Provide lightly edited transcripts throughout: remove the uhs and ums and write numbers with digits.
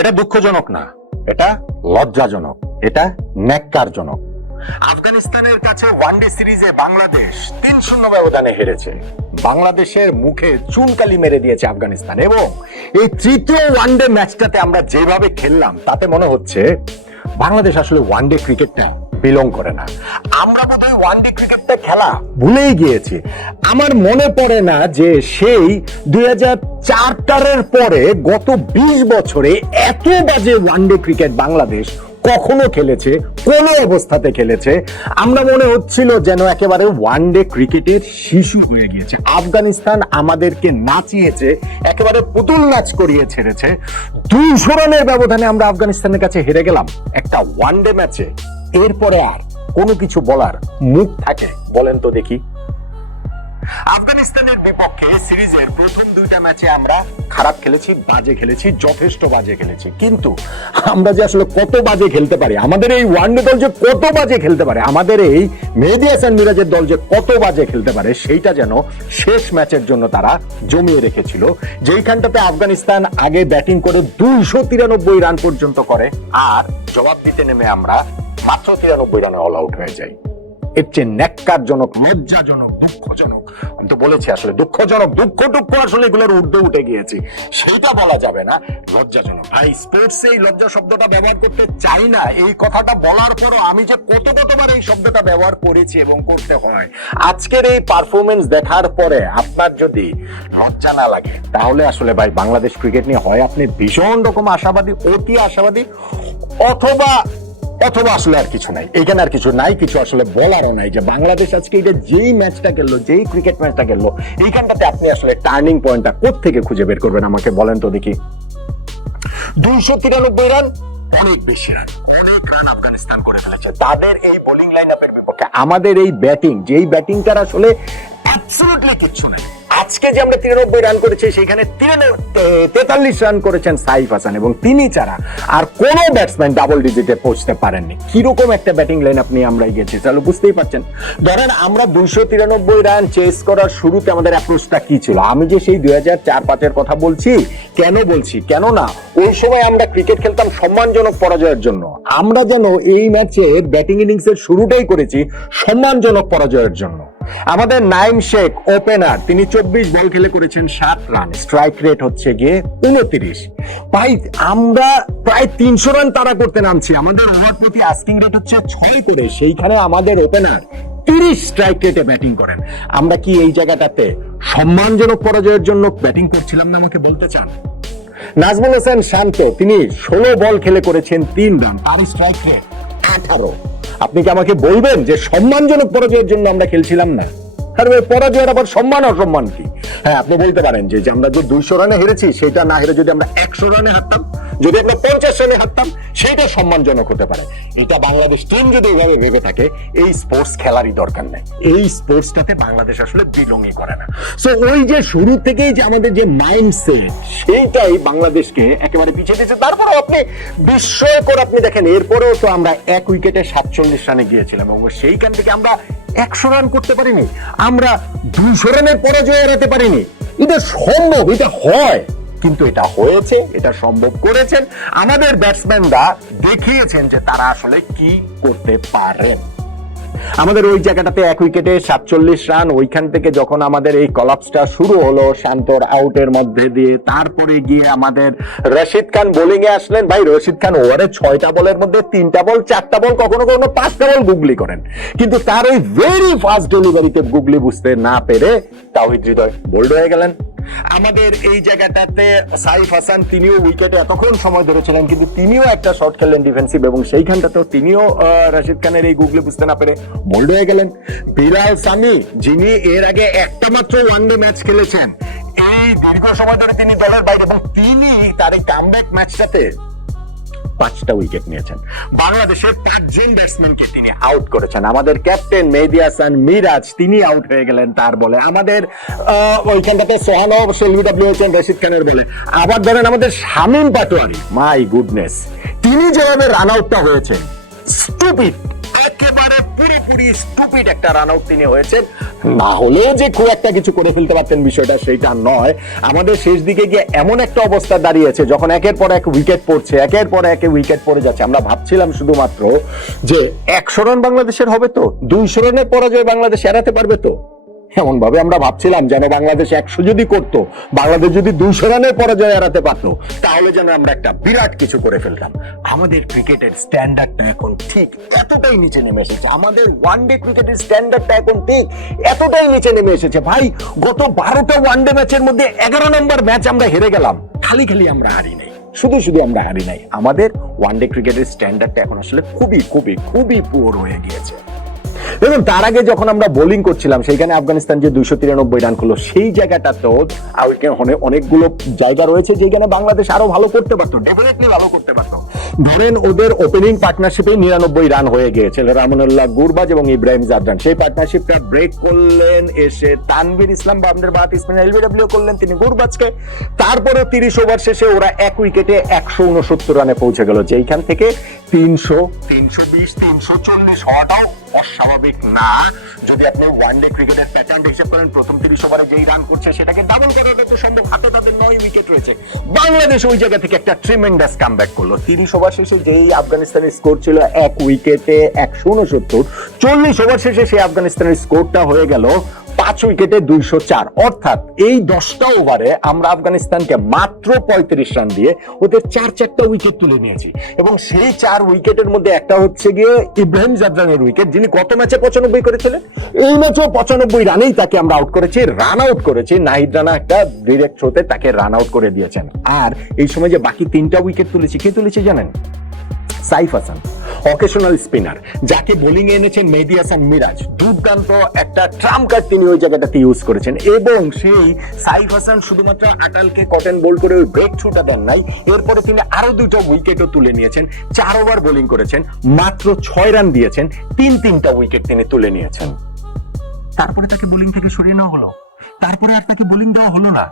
এটা দুঃখজনক না, এটা লজ্জাজনক, এটা ন্যাক্কারজনক। আফগানিস্তানের কাছে ওয়ানডে সিরিজে বাংলাদেশ 3-0 ব্যবধানে হেরেছে। বাংলাদেশের মুখে চুনকালি মেরে দিয়েছে আফগানিস্তান, এবং এই তৃতীয় ওয়ানডে ম্যাচটাতে আমরা যেভাবে খেললাম তাতে মনে হচ্ছে বাংলাদেশ আসলে ওয়ানডে ক্রিকেটটা বিলং করে না। আমরা বোধহয় ওয়ানডে ক্রিকেটটা খেলা ভুলেই গিয়েছি। আমার মনে পড়ে না যে সেই 2004 পরে গত 20 বছরে এত বাজে ওয়ানডে ক্রিকেট বাংলাদেশ কখনো খেলেছে, কোন অবস্থাতে খেলেছে। আমরা মনে হচ্ছিল যেন একেবারে ওয়ানডে ক্রিকেটের শিশু হয়ে গিয়েছে। আফগানিস্তান আমাদেরকে নাচিয়েছে, একেবারে পুতুল নাচ করিয়ে ছেড়েছে। 200 রানের ব্যবধানে আমরা আফগানিস্তানের কাছে হেরে গেলাম একটা ওয়ানডে ম্যাচে। এরপরে আর কোনো কিছু বলার মুখ থাকে বলেন তো দেখি? আফগানিস্তানের বিপক্ষে সিরিজের প্রথম 2টা ম্যাচে আমরা খারাপ খেলেছি, বাজে খেলেছি, যথেষ্ট বাজে খেলেছি। কিন্তু আমরা যে আসলে কত বাজে খেলতে পারি, আমাদের এই ওয়ানডে দল যে কত বাজে খেলতে পারে, আমাদের এই মেহেদী হাসান মিরাজের দল যে কত বাজে খেলতে পারে, সেইটা যেন শেষ ম্যাচের জন্য তারা জমিয়ে রেখেছিল। যেইখানটাতে আফগানিস্তান আগে ব্যাটিং করে 293 রান পর্যন্ত করে, আর জবাব দিতে নেমে আমরা মাত্র 93 রানে অল আউট হয়ে যাই। এর চেয়ে ন্যাক্কারজনক, লজ্জাজনক, দুঃখজনক, আমি তো বলেছি আসলে দুঃখজনক, দুঃখ আসলে এগুলোর ঊর্ধ্বে উঠে গিয়েছি, সেইটা বলা যাবে না, লজ্জাজনক। ভাই, স্পোর্টসে এই লজ্জা শব্দটা ব্যবহার করতে চাই না। এই কথাটা বলার পরও আমি যে কতবার এই শব্দটা ব্যবহার করেছি এবং করতে হয়। আজকের এই পারফরমেন্স দেখার পরে আপনার যদি লজ্জা না লাগে, তাহলে আসলে ভাই বাংলাদেশ ক্রিকেট নিয়ে হয় আপনি ভীষণ রকম আশাবাদী, অতি আশাবাদী, অথবা আসলে আর কিছু নাই। এখানে আর কিছু নাই, কিছু আসলে বলারও নাই যে বাংলাদেশ আজকে এটা যেই ম্যাচটা খেললো, যেই ক্রিকেট ম্যাচটা খেললো, এইখানটাতে আপনি আসলে টার্নিং পয়েন্টটা কোত্থেকে খুঁজে বের করবেন আমাকে বলেন তো দেখি? 293 রান, অনেক বেশি রান, অনেক রান আফগানিস্তান করে ফেলেছে তাদের এই বোলিং লাইন আপের বিপক্ষে। আমাদের এই ব্যাটিং, যেই ব্যাটিংটার আসলে অ্যাবসলিউটলি কিচ্ছু নাই। আজকে যে আমরা 93 রান করেছি, সেখানে 43 রান করেছেন সাইফ হাসান, এবং তিনি ছাড়া আর কোন ব্যাটসম্যান ডাবল ডিজিটে পৌঁছতে পারেননি। কিরকম একটা ব্যাটিং লাইন আপনি আমরা গেছি, তাহলে বুঝতেই পারছেন। ধরেন আমরা 293 রান চেস করার শুরুতে আমাদের অ্যাপ্রোচটা কি ছিল? আমি যে সেই 2004-05 কথা বলছি, কেন বলছি? কেননা ওই সময় আমরা ক্রিকেট খেলতাম সম্মানজনক পরাজয়ের জন্য। আমরা যেন এই ম্যাচে ব্যাটিং ইনিংসের শুরুটাই করেছি সম্মানজনক পরাজয়ের জন্য। আমাদের নাইম শেখ ওপেনার, তিনি 24 বল খেলে করেছেন 7 রান, স্ট্রাইক রেট হচ্ছে গিয়ে 29। ভাই, আমরা প্রায় 300 রান তাড়া করতে নামছি, আমাদের ওভার প্রতি আস্কিং রেট হচ্ছে 6 করে, সেইখানে আমাদের ওপেনার 30 স্ট্রাইক রেটে ব্যাটিং করেন। আমরা কি এই জায়গাটাতে সম্মানজনক পরাজয়ের জন্য ব্যাটিং করছিলাম না আমাকে বলতে চান? নাজমুল হোসেন শান্ত, তিনি 16 বল খেলে করেছেন 3 রান, তার স্ট্রাইক রেট 18। আপনি কি আমাকে বলবেন যে সম্মানজনক পরাজয়ের জন্য আমরা খেলছিলাম না? কারণ পরাজয়ের আবার সম্মান অসম্মান কি? হ্যাঁ, আপনি বলতে পারেন যে আমরা যে 200 রানে হেরেছি, সেটা না হেরে যদি আমরা 100 রানে হারতাম, যদি আমরা 50 রানে হারতাম, সেটা সম্মানজনক হতে পারে। এটা বাংলাদেশ টিম যদি এইভাবে ভেবে থাকে, এই স্পোর্টস খেলারই দরকার নাই। এই স্পোর্টসটাতে বাংলাদেশ আসলে বিলংই করে না। সো ওই যে শুরু থেকেই যে আমাদের যে মাইন্ডসেট, সেইটাই বাংলাদেশকে একেবারে পিছিয়ে দিয়েছে। তারপরেও আপনি বিস্ময়কর, আপনি দেখেন এরপরেও তো আমরা 1 উইকেটে 47 রানে গিয়েছিলাম, এবং সেইখান থেকে আমরা 100 রান করতে পারিনি, আমরা 200 রানের পরাজয় এড়াতে পারিনি। এটা সম্ভব, এটা হয়, কিন্তু এটা হয়েছে, এটা সম্ভব করেছেন আমাদের ব্যাটসম্যানরা, দেখিয়েছেন যে তারা আসলে কি করতে পারেন। আমাদের ওই জায়গাটাতে 1 উইকেটে 47 রান, ওইখান থেকে যখন আমাদের এই কলাপসটা শুরু হলো শান্তর আউটের মধ্যে দিয়ে, তারপরে গিয়ে আমাদের রশিদ খান বোলিং এ আসলেন। ভাই, রশিদ খান ওভারে 6টা বলের মধ্যে 3টা বল, 4টা বল, কখনো 5টা বল গুগলি করেন, কিন্তু তার ওই ভেরি ফাস্ট ডেলিভারিতে গুগলি বুঝতে না পেরে তাওহিদ হৃদয় বোল্ড হয়ে গেলেন। আমাদের এই জায়গাটাতে সাইফ হাসান, তিনিও উইকেটে এতক্ষণ সময় ধরেছিলেন, কিন্তু তিনিও একটা শট খেললেন ডিফেন্সিভ, এবং সেইখানটাতেও তিনিও রশিদ খানের এই গুগলি বুঝতে না পেরে বোল্ড হয়ে গেলেন। বিলাল সামি, যিনি এর আগে একটা মাত্র ওয়ানডে ম্যাচ খেলেছেন, এই দীর্ঘ সময় ধরে তিনি দলের বাইরে, এবং তিনি তার এই কামব্যাক ম্যাচটাতে 5টা উইকেট নিয়েছেন। বাংলাদেশের 5 জন ব্যাটসম্যানকে তিনি আউট করেছেন। আমাদের ক্যাপ্টেন মেহেদী হাসান মিরাজ, তিনি আউট হয়ে গেলেন তার বলে। আমাদের ওইখানটাতে সোহান সেলভিডব্লিউ হয়েছেন রশিদ খানের বলে। আবার ধরেন আমাদের শামীম পাটোয়ারি, মাই গুডনেস, তিনি যেভাবে রান আউটটা হয়েছেন, স্টুপিড, একেবারে পুরোপুরি স্টুপিড একটা রান আউট তিনি হয়েছেন। না হলেও যে খুব একটা কিছু করে ফেলতে পারতেন বিষয়টা সেইটা নয়। আমাদের শেষ দিকে গিয়ে এমন একটা অবস্থা দাঁড়িয়েছে যখন একের পর এক উইকেট পড়ছে, একের পর এক উইকেট পড়ে যাচ্ছে, আমরা ভাবছিলাম শুধুমাত্র যে 100 রান বাংলাদেশের হবে তো, 200 রানের পরাজয় বাংলাদেশ এড়াতে পারবে তো, এমন ভাবে আমরা ভাবছিলাম যেন বাংলাদেশ 100 যদি করতো, বাংলাদেশ যদি 200 রানের পরাজয় এড়াতে পারতো, তাহলে যেন আমরা একটা বিরাট কিছু করে ফেলতাম। আমাদের ক্রিকেটের স্ট্যান্ডার্ডটা এখন ঠিক এতটাই নিচে নেমে এসেছে, আমাদের ওয়ানডে ক্রিকেটের স্ট্যান্ডার্ডটা এখন ঠিক এতটাই নিচে নেমে এসেছে। ভাই, গত 12টা ওয়ানডে ম্যাচের মধ্যে 11 নম্বর ম্যাচ আমরা হেরে গেলাম, খালি খালি আমরা হারি নাই, শুধু শুধু আমরা হারি নাই। আমাদের ওয়ানডে ক্রিকেটের স্ট্যান্ডার্ডটা এখন আসলে খুবই খুবই খুবই পুয়ার হয়ে গিয়েছে। দেখুন, তার আগে যখন আমরা বোলিং করছিলাম সেইখানে আফগানিস্তান যে 293 রান করলো, সেই জায়গাটাতেও অনেকগুলো জায়গা রয়েছে যেখানে বাংলাদেশ আরো ভালো করতে পারতো, ডেফিনেটলি ভালো করতে পারতো। ধরেন ওদের ওপেনিং পার্টনারশিপে 99 রান হয়ে গিয়েছিল, রামানুল্লাহ গুরবাজ এবং ইব্রাহিম জাদরান। সেই পার্টনারশিপটা ব্রেক করলেন এসে তানভীর ইসলাম বামদের বাদ স্পিন এলবিডব্লিউ করলেন তিনি গুরবাজকে। তারপরে 30 ওভার শেষে ওরা এক উইকেটে 169 রানে পৌঁছে গেল, যেখান থেকে 300, 320, 340 হওয়াটাও অস্বাভাবিক না। যদি আপনি ওয়ানডে ক্রিকেটের প্যাটার্ন হিসেব করেন, প্রথম 30 ওভারে যেই রান করছে সেটাকে ডাবল করাটা তো সম্ভব। হাতে তাদের 9 উইকেট রয়েছে। বাংলাদেশ ওই জায়গা থেকে একটা ট্রিমেন্ডাস কামব্যাক করলো। 30 ওভার শেষে যেই আফগানিস্তানের স্কোর ছিল এক উইকেটে 169, 40 ওভার শেষে সেই আফগানিস্তানের স্কোরটা হয়ে গেল 5 উইকেটে 204। অর্থাৎ এই 10টা ওভারে আমরা আফগানিস্তানকে মাত্র 35 রান দিয়ে ওদের 4-4টা উইকেট তুলে নিয়েছি। এবং সেই 4 উইকেটের মধ্যে একটা হচ্ছে গিয়ে ইব্রাহিম জাদরানের উইকেট, যিনি গত ম্যাচে 95 করেছিলেন, এই ম্যাচেও 95 রানেই তাকে আমরা আউট করেছি, রান আউট করেছি। নাহিদ রানা একটা ডিরেক্ট থ্রোতে তাকে রান আউট করে দিয়েছেন। আর এই সময় যে বাকি 3টা উইকেট তুলেছি, কে তুলেছে জানেন? সাইফ হাসান, অকেশনাল স্পিনার, যাকে বোলিং এ এনেছেন মেহেদী হাসান মিরাজ। দুর্দান্ত একটা ট্রাম্প কার্ড তিনি ওই জায়গাটাতে ইউজ করেছেন। এবং সেই সাইফ হাসান শুধুমাত্র আটালকে কটন বোল করে ওই ব্রেক থ্রুটা দেন নাই, এরপরে তিনি আরো 2টা উইকেটও তুলে নিয়েছেন। 4 ওভার বোলিং করেছেন, মাত্র 6 রান দিয়েছেন, 3-3টা উইকেট তিনি তুলে নিয়েছেন। তারপরে তাকে বোলিং থেকে সরিয়ে নেওয়া হলো, তারপরে আর তাকে বোলিং দেওয়া হলো না।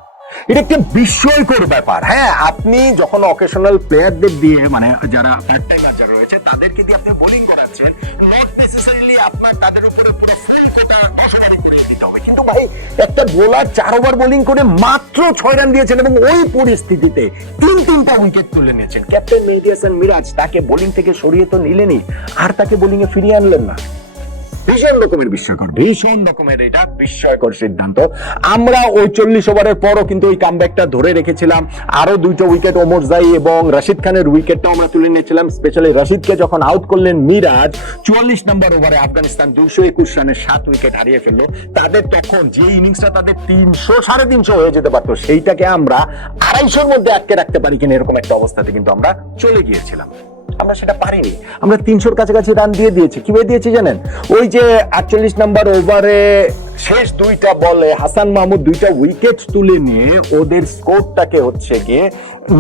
এটা একটা বিস্ময়কর ব্যাপার। হ্যাঁ, আপনি যখন অকেশনাল প্লেয়ারদের দিয়ে, মানে যারা পার্ট টাইমার যারা রয়েছে তাদেরকে দিয়ে আপনি বোলিং করাচ্ছেন, নট নেসেসারিলি আপনার তাদের উপরে পুরো ফুল কোটা 10 ওভার করে দিতে হবে। কিন্তু ভাই, একটা বোলার 4 ওভার বোলিং করে মাত্র 6 রান দিয়েছেন এবং ওই পরিস্থিতিতে 3-3টা উইকেট তুলে নিয়েছেন। ক্যাপ্টেন মেহেদী হাসান মিরাজ তাকে বোলিং থেকে সরিয়ে তো নিলেনই, আর তাকে বোলিং এ ফিরিয়ে আনলেন না। ভীষণ রকমের বিস্ময়কর, ভীষণ রকমের এটা বিস্ময়কর সিদ্ধান্ত। আমরা ওই 40 ওভারের পরও কিন্তু ওই কামব্যাকটা ধরে রেখেছিলাম। আরো 2টা উইকেট ওমর জাই এবং রাশিদ খানের উইকেটটাও আমরা তুলে নিয়েছিলাম। স্পেশালি রাশিদকে যখন আউট করলেন মিরাজ 44 নম্বর ওভারে, আফগানিস্তান 221 রানে 7 উইকেট হারিয়ে ফেললো। তাদের তখন যে ইনিংসটা তাদের 300, 350 হয়ে যেতে পারতো, সেইটাকে আমরা 250-র মধ্যে আটকে রাখতে পারি কিনা এরকম একটা অবস্থাতে কিন্তু আমরা চলে গিয়েছিলাম। আমরা সেটা পারিনি। আমরা 300-র কাছাকাছি রান দিয়ে দিয়েছি। কিভাবে দিয়েছি জানেন? ওই যে 48 নম্বর ওভারে শেষ 2টা বলে হাসান মাহমুদ 2টা উইকেট তুলে নিয়ে ওদের স্কোরটাকে হচ্ছে গিয়ে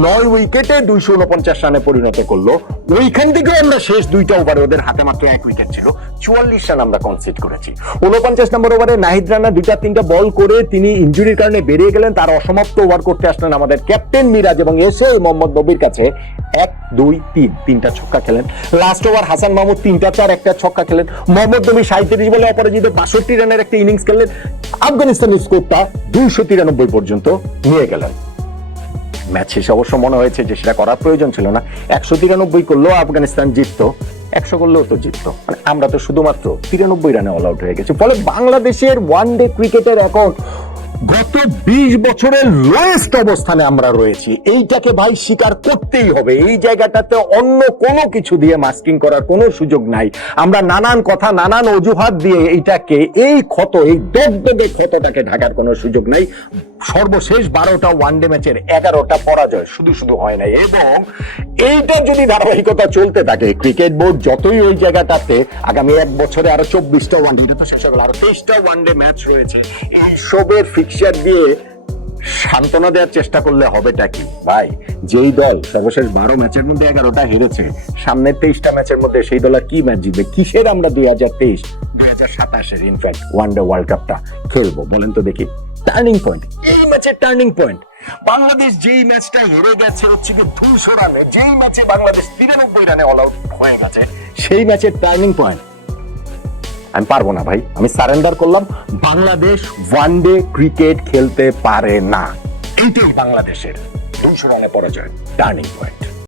9 উইকেটে 249 রানে পরিণত করলো। ওইখান থেকে আমরা শেষ 2টা ওভারে, ওদের হাতে মাত্র 1 উইকেট ছিল, 44 রান আমরা কনসিড করেছি। 49 নম্বর ওভারে নাহিদ রানা 2-3টা বল করে তিনি ইনজুরির কারণে বেরিয়ে গেলেন। তার অসমাপ্ত ওভার করতে আসলেন আমাদের ক্যাপ্টেন মিরাজ এবং এসে মোহাম্মদ নবীর কাছে 1-2-3 ছক্কা খেলেন। লাস্ট ওভার হাসান মাহমুদ 3-4 একটা ছক্কা খেলেন। মোহাম্মদ নবী 37 বলে অপরাজিত 62 রানের একটা ইনিংস খেললেন। আফগানিস্তানের স্কোরটা 293 পর্যন্ত নিয়ে গেলেন। ম্যাচ শেষে অবশ্য মনে হয়েছে যে সেটা করার প্রয়োজন ছিল না। 193 করলেও আফগানিস্তান জিততো, 100 করলেও তো জিততো। মানে আমরা তো শুধুমাত্র 93 রানে অল আউট হয়ে গেছি। ফলে বাংলাদেশের ওয়ানডে ক্রিকেটের এখন গত 20 বছরের লোয়েস্ট অবস্থানে আমরা রয়েছি। এইটাকে ভাই স্বীকার করতেই হবে। এই জায়গাটাতে অন্য কোনো কিছু দিয়ে মাস্কিং করার কোনো সুযোগ নাই। আমরা নানান কথা, নানান অজুহাত দিয়ে এইটাকে, এই ক্ষত, এই দগদগে ক্ষতটাকে ঢাকার কোনো সুযোগ নাই। সর্বশেষ 12টা ওয়ানডে ম্যাচের 11টা পরাজয় শুধু শুধু হয় নাই। এবং এইটা যদি ধারাবাহিকতা চলতে থাকে, ক্রিকেট বোর্ড যতই ওই জায়গাটাতে আগামী 1 বছরে আরো 24টা ওয়ানডে, এটা তো শেষ হলো, আরো 23টা ওয়ানডে ম্যাচ রয়েছে, এইসবের ফিক্সার দিয়ে সান্ত্বনা দেওয়ার চেষ্টা করলে হবেটা কি ভাই? যেই দল সর্বশেষ 12 ম্যাচের মধ্যে 11টা হেরেছে, সামনের 23টা ম্যাচের মধ্যে সেই দল আর কি ম্যাচ জিতবে? কিসের আমরা 2023, 2027-এর ইনফ্যাক্ট ওয়ানডে ওয়ার্ল্ড কাপটা খেলবো বলেন তো দেখি? টার্নিং পয়েন্ট, এই ম্যাচের টার্নিং পয়েন্ট। বাংলাদেশ যেই ম্যাচটা হেরে গেছে হচ্ছে কি 200 রানে, যেই ম্যাচে বাংলাদেশ 93 রানে অল আউট হয়ে গেছে, সেই ম্যাচের টার্নিং পয়েন্ট আমি পারবো না ভাই, আমি সারেন্ডার করলাম। বাংলাদেশ ওয়ানডে ক্রিকেট খেলতে পারে না, এইটাই বাংলাদেশের 200 রানে পরাজয় টার্নিং পয়েন্ট।